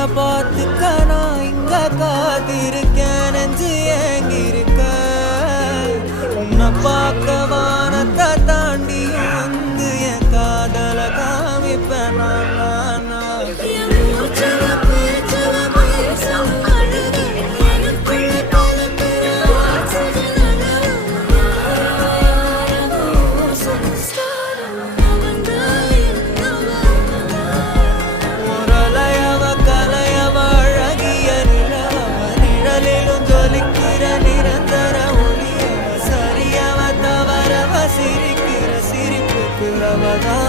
உன்னை பார்த்துக்க நான் இங்க காத்திருக்கேன், நெஞ்சு ஏங்கிருக்க. உன்னை பார்க்க வானத்தை தாண்டி வந்து என் காதல காமிப்பேன் நான். சிரிக்கிற சிரிப்புக்கு அவதான்